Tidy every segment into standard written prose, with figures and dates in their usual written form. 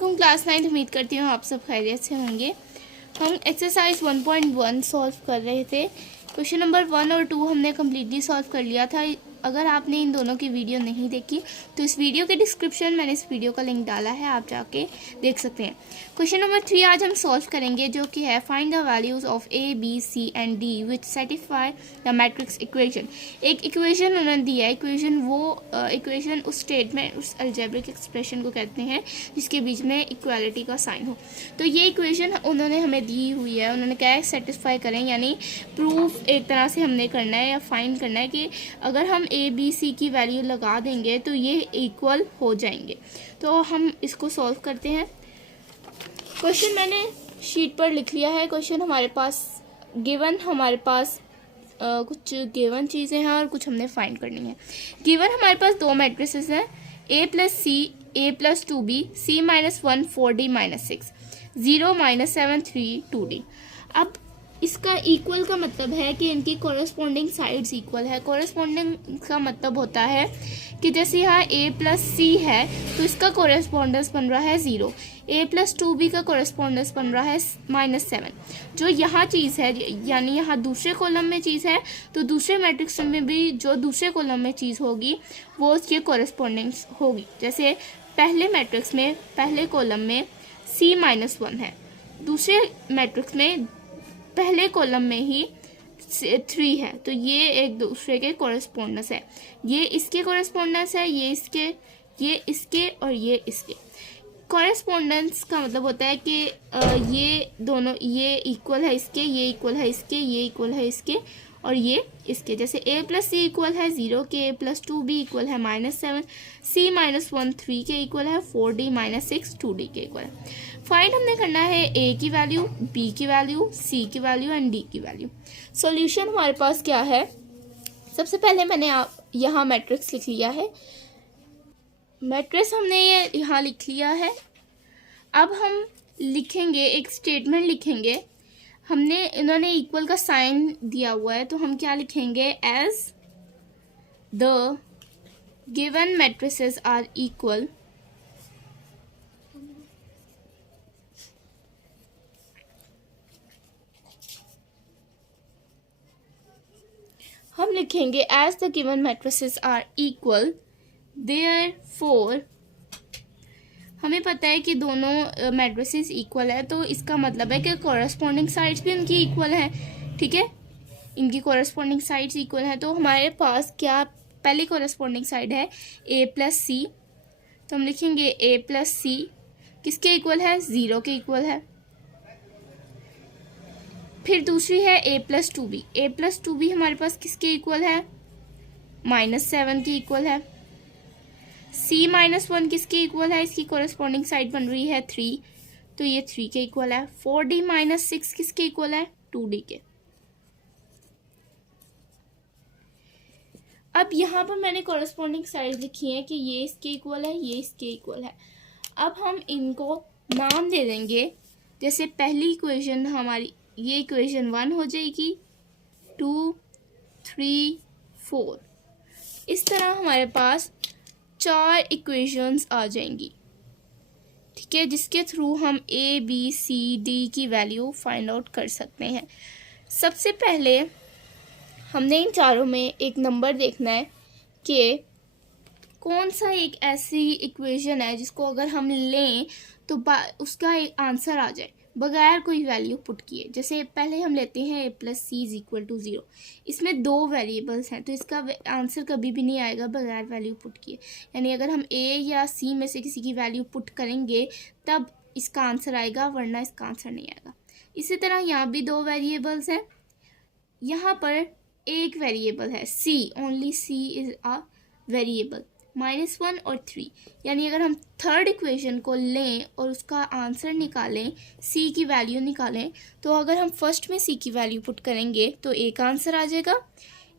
अस्सलाम क्लास 9। उम्मीद करती हूँ आप सब खैरियत से होंगे। हम एक्सरसाइज 1.1 सॉल्व कर रहे थे। क्वेश्चन नंबर 1 और 2 हमने कम्प्लीटली सॉल्व कर लिया था। अगर आपने इन दोनों की वीडियो नहीं देखी तो इस वीडियो के डिस्क्रिप्शन मैंने इस वीडियो का लिंक डाला है, आप जाके देख सकते हैं। क्वेश्चन नंबर 3 आज हम सॉल्व करेंगे, जो कि है find the values of A B C and D which satisfy the matrix equation. एक इक्वेशन उन्होंने दिया है, इक्वेशन उस स्टेटमेंट, उस अलजेब्रिक एक्सप्रेशन को कहते हैं जिसके बीच में इक्वालिटी का साइन हो। तो ये इक्वेशन उन्होंने हमें दी हुई है, उन्होंने क्या है सेटिस्फाई करें, यानी प्रूफ एक तरह से हमने करना है या फाइंड करना है कि अगर हम ए बी सी की वैल्यू लगा देंगे तो ये इक्वल हो जाएंगे। तो हम इसको सॉल्व करते हैं। क्वेश्चन मैंने शीट पर लिख लिया है। क्वेश्चन हमारे पास कुछ गिवन चीज़ें हैं और कुछ हमने फाइंड करनी है। गिवन हमारे पास दो मैट्रिसेस हैं, a plus C, a plus 2b, c minus 1 4d minus 6, 0 minus 7 3 2d। अब इसका इक्वल का मतलब है कि इनकी कोरस्पॉन्डिंग साइड्स इक्वल है। कोरस्पॉन्डिंग का मतलब होता है कि जैसे यहाँ a प्लस सी है तो इसका कोरस्पॉन्डेंस बन रहा है 0, a प्लस 2b का कोरस्पॉन्डेंस बन रहा है -7। जो यहाँ चीज़ है, यानी यहाँ दूसरे कॉलम में चीज़ है तो दूसरे मैट्रिक्स में भी जो दूसरे कॉलम में चीज़ होगी वो उसकी कोरस्पॉन्डेंस होगी। जैसे पहले मैट्रिक्स में पहले कॉलम में c माइनस 1 है, दूसरे मैट्रिक्स में पहले कॉलम में ही 3 है, तो ये एक दूसरे के कोरस्पॉन्डेंस है। ये इसके कोरस्पॉन्डेंस है, ये इसके और ये इसके। कोरस्पॉन्डेंस का मतलब होता है कि ये दोनों, ये इक्वल है इसके, ये इक्वल है इसके, ये इक्वल है इसके और ये इसके। जैसे a प्लस सी इक्वल है 0 के, a प्लस 2b इक्वल है -7, c माइनस 1 3 के इक्वल है, 4d माइनस 6 2d के इक्वल है। फाइंड हमने करना है a की वैल्यू, b की वैल्यू, c की वैल्यू एंड d की वैल्यू। सॉल्यूशन हमारे पास क्या है, सबसे पहले मैंने यहाँ मैट्रिक्स लिख लिया है। मैट्रिक्स हमने ये यहाँ लिख लिया है। अब हम लिखेंगे, एक स्टेटमेंट लिखेंगे। इन्होंने इक्वल का साइन दिया हुआ है तो हम क्या लिखेंगे, as the given matrices are equal, हम लिखेंगे as the given matrices are equal therefore. हमें पता है कि दोनों मैट्रिसेस इक्वल है, तो इसका मतलब है कि कोरस्पॉन्डिंग साइड्स भी उनकी इक्वल है। ठीक है, इनकी कोरस्पॉन्डिंग साइड्स इक्वल है। तो हमारे पास क्या पहली कोरस्पॉन्डिंग साइड है a प्लस सी, तो हम लिखेंगे a प्लस सी किसके इक्वल है, 0 के इक्वल है। फिर दूसरी है a plus 2b, a plus 2b हमारे पास किसके इक्वल है, -7 के इक्वल है। c माइनस 1 किसके इक्वल है, इसकी कोरस्पॉन्डिंग साइड बन रही है 3, तो ये 3 के इक्वल है। 4d माइनस 6 किसके इक्वल है, 2d के। अब यहाँ पर मैंने कोरस्पॉन्डिंग साइड लिखी है कि ये इसके इक्वल है, ये इसके इक्वल है। अब हम इनको नाम दे देंगे। जैसे पहली इक्वेशन हमारी, ये इक्वेशन 1 हो जाएगी, 2 3 4। इस तरह हमारे पास 4 इक्वेशंस आ जाएंगी। ठीक है, जिसके थ्रू हम a b c d की वैल्यू फाइंड आउट कर सकते हैं। सबसे पहले हमने इन चारों में एक नंबर देखना है कि कौन सा एक ऐसी इक्वेशन है जिसको अगर हम लें तो उसका एक आंसर आ जाए बगैर कोई वैल्यू पुट किए। जैसे पहले हम लेते हैं a plus C is equal to 0। इसमें 2 वेरिएबल्स हैं तो इसका आंसर कभी भी नहीं आएगा बगैर वैल्यू पुट किए। यानी अगर हम a या c में से किसी की वैल्यू पुट करेंगे तब इसका आंसर आएगा, वरना इसका आंसर नहीं आएगा। इसी तरह यहाँ भी 2 वेरिएबल्स हैं। यहाँ पर एक वेरिएबल है c, only c is a variable, -1 और 3। यानी अगर हम थर्ड इक्वेशन को लें और उसका आंसर निकालें, c की वैल्यू निकालें, तो अगर हम फर्स्ट में c की वैल्यू पुट करेंगे तो a का आंसर आ जाएगा।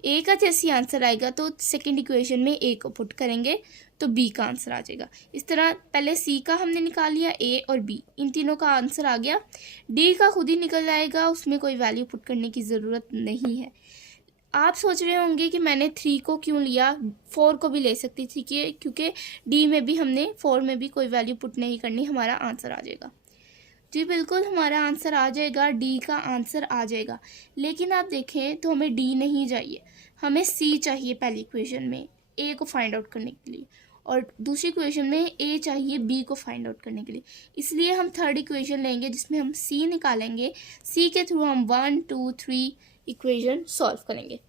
a का जैसे आंसर आएगा तो सेकंड इक्वेशन में a को पुट करेंगे तो b का आंसर आ जाएगा। इस तरह पहले c का हमने निकाल लिया, a और b, इन तीनों का आंसर आ गया। d का खुद ही निकल जाएगा, उसमें कोई वैल्यू पुट करने की ज़रूरत नहीं है। आप सोच रहे होंगे कि मैंने 3 को क्यों लिया, 4 को भी ले सकती थी, क्योंकि डी में भी हमने 4 में भी कोई वैल्यू पुट नहीं करनी, हमारा आंसर आ जाएगा। जी बिल्कुल, हमारा आंसर आ जाएगा, डी का आंसर आ जाएगा। लेकिन आप देखें तो हमें डी नहीं चाहिए, हमें सी चाहिए पहली इक्वेशन में ए को फाइंड आउट करने के लिए, और दूसरी इक्वेशन में ए चाहिए बी को फाइंड आउट करने के लिए। इसलिए हम थर्ड इक्वेशन लेंगे जिसमें हम सी निकालेंगे, सी के थ्रू हम 1 2 3 इक्वेशन सॉल्व करेंगे।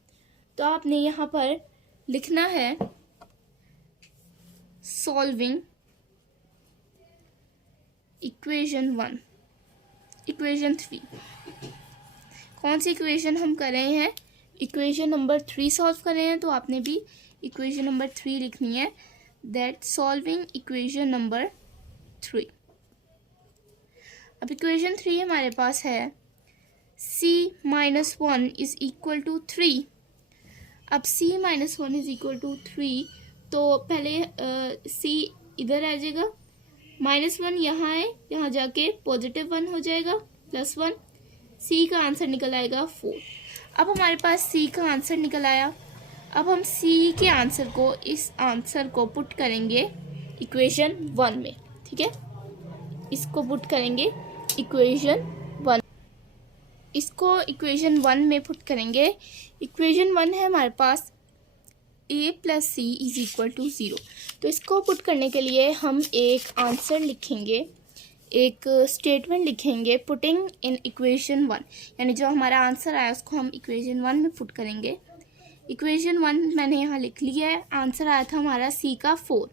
तो आपने यहाँ पर लिखना है सॉल्विंग इक्वेशन 1, इक्वेशन 3। कौन सी इक्वेशन हम कर रहे हैं, इक्वेशन नंबर 3 सॉल्व कर रहे हैं, तो आपने भी इक्वेशन नंबर 3 लिखनी है, दैट सॉल्विंग इक्वेशन नंबर 3। अब इक्वेशन 3 हमारे पास है c minus 1 is equal to 3। अब c minus 1 is equal to 3, तो पहले c इधर आ जाएगा, -1 यहाँ है, यहाँ जाके +1 हो जाएगा, +1, c का आंसर निकल आएगा 4। अब हमारे पास c का आंसर निकल आया। अब हम c के आंसर को, इस आंसर को पुट करेंगे इक्वेशन 1 में, ठीक है, इसको पुट करेंगे इक्वेशन 1, इसको इक्वेशन 1 में पुट करेंगे। इक्वेशन 1 है हमारे पास a plus C is equal to 0। तो इसको पुट करने के लिए हम एक आंसर लिखेंगे, एक स्टेटमेंट लिखेंगे, पुटिंग इन इक्वेशन 1, यानी जो हमारा आंसर आया उसको हम इक्वेशन 1 में पुट करेंगे। इक्वेशन 1 मैंने यहाँ लिख लिया है, आंसर आया था हमारा c का 4,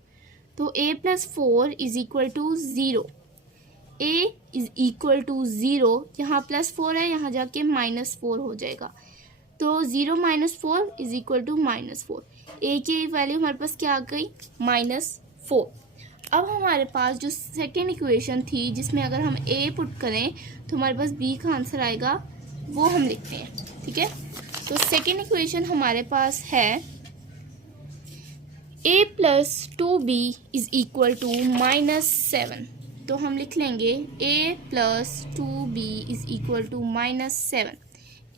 तो a plus 4 is equal to 0, a is equal to 0, यहाँ +4 है, यहाँ जाके -4 हो जाएगा, तो 0 - 4 इज इक्वल टू -4। ए की वैल्यू हमारे पास क्या आ गई, -4। अब हमारे पास जो सेकेंड इक्वेशन थी जिसमें अगर हम ए पुट करें तो हमारे पास बी का आंसर आएगा, वो हम लिखते हैं, ठीक है। तो सेकेंड इक्वेशन हमारे पास है a plus 2b is equal to -7। तो हम लिख लेंगे a plus 2b is equal to -7।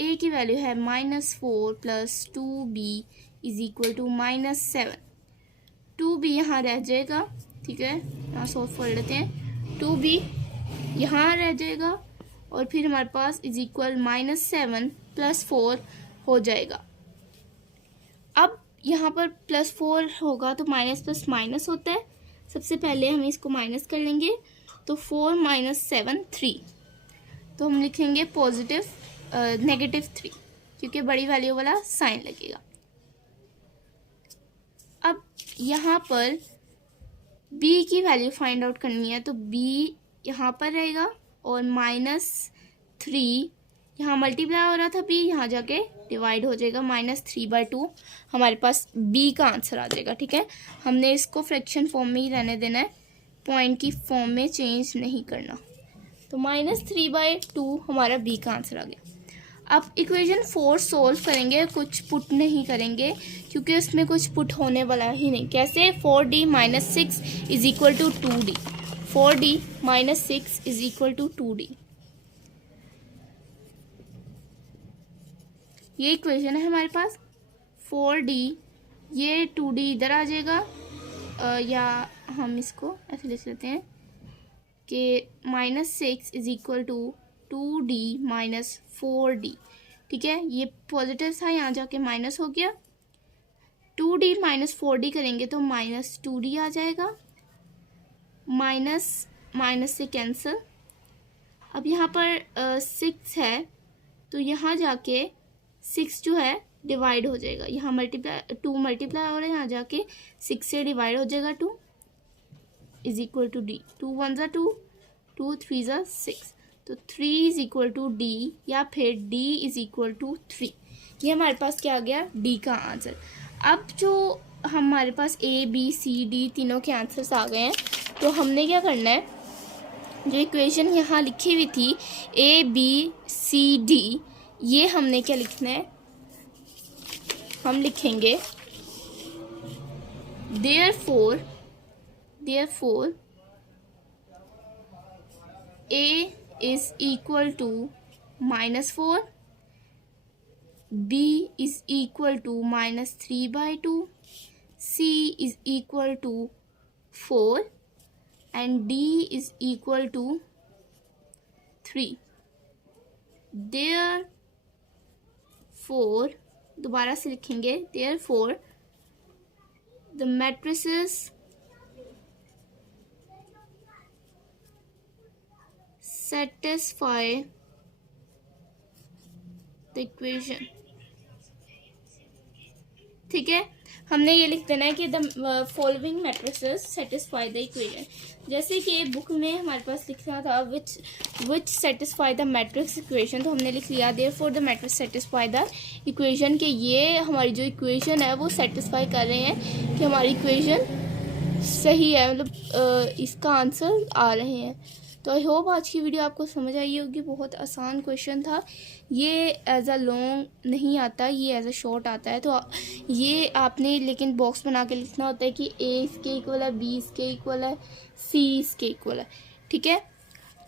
a की वैल्यू है -4 plus 2b is equal to -7। 2b यहाँ रह जाएगा, ठीक है, यहाँ सॉल्व कर लेते हैं, 2b यहाँ रह जाएगा और फिर हमारे पास इज इक्वल -7 प्लस 4 हो जाएगा। अब यहाँ पर +4 होगा तो माइनस प्लस माइनस होता है, सबसे पहले हम इसको माइनस कर लेंगे, तो 4 - 7 3, तो हम लिखेंगे पॉजिटिव -3 क्योंकि बड़ी वैल्यू वाला साइन लगेगा। अब यहाँ पर b की वैल्यू फाइंड आउट करनी है, तो b यहाँ पर रहेगा और -3 यहाँ मल्टीप्लाई हो रहा था, b यहाँ जाके डिवाइड हो जाएगा, -3/2 हमारे पास b का आंसर आ जाएगा, ठीक है। हमने इसको फ्रैक्शन फॉर्म में ही रहने देना है, पॉइंट की फॉर्म में चेंज नहीं करना, तो -3/2 हमारा b का आंसर आ गया। अब इक्वेशन 4 सोल्व करेंगे, कुछ पुट नहीं करेंगे क्योंकि उसमें कुछ पुट होने वाला ही नहीं। कैसे, 4d - 6 is equal to 2d, 4d - 6 is equal to 2d, ये इक्वेशन है हमारे पास। 4d, ये 2d इधर आ जाएगा, या हम इसको ऐसे लिख लेते हैं कि -6 is equal to 2d - 4d, ठीक है, ये पॉजिटिव था, यहाँ जाके माइनस हो गया, 2d - 4d करेंगे तो -2d आ जाएगा, माइनस से कैंसिल। अब यहाँ पर 6 है तो यहाँ जाके 6 जो है डिवाइड हो जाएगा, यहाँ 2 मल्टीप्लाई हो रहा है, यहाँ जाके 6 से डिवाइड हो जाएगा, 2 इज इक्वल टू d, 2 1 ज़ा 2, 2 3 ज़ा 6, तो 3 इज इक्वल टू d, या फिर d इज इक्वल टू 3। ये हमारे पास क्या आ गया, d का आंसर। अब जो हमारे पास a b c d तीनों के आंसर्स आ गए हैं, तो हमने क्या करना है, जो इक्वेशन यहाँ लिखी हुई थी a b c d, ये हमने क्या लिखना है, हम लिखेंगे therefore a is equal to -4, B is equal to -3/2, C is equal to 4 and D is equal to 3. Therefore, दोबारा से लिखेंगे, therefore the matrices satisfy the equation. ठीक है, हमने ये लिख देना है कि the following matrices satisfy the equation. जैसे कि बुक में हमारे पास लिखना था विच सेटिस्फाई द मैट्रिक्स इक्वेशन, तो हमने लिख लिया therefore the matrix satisfy the equation, कि ये हमारी जो इक्वेशन है वो सेटिस्फाई कर रहे हैं कि हमारी इक्वेशन सही है, मतलब इसका आंसर आ रहे हैं. तो आई होप आज की वीडियो आपको समझ आई होगी. बहुत आसान क्वेश्चन था ये, एज अ लॉन्ग नहीं आता, ये एज अ शॉर्ट आता है. तो ये आपने लेकिन बॉक्स बना के लिखना होता है कि ए इसके इक्वल है, बी इसके इक्वल है, सी इसके इक्वल है. ठीक है.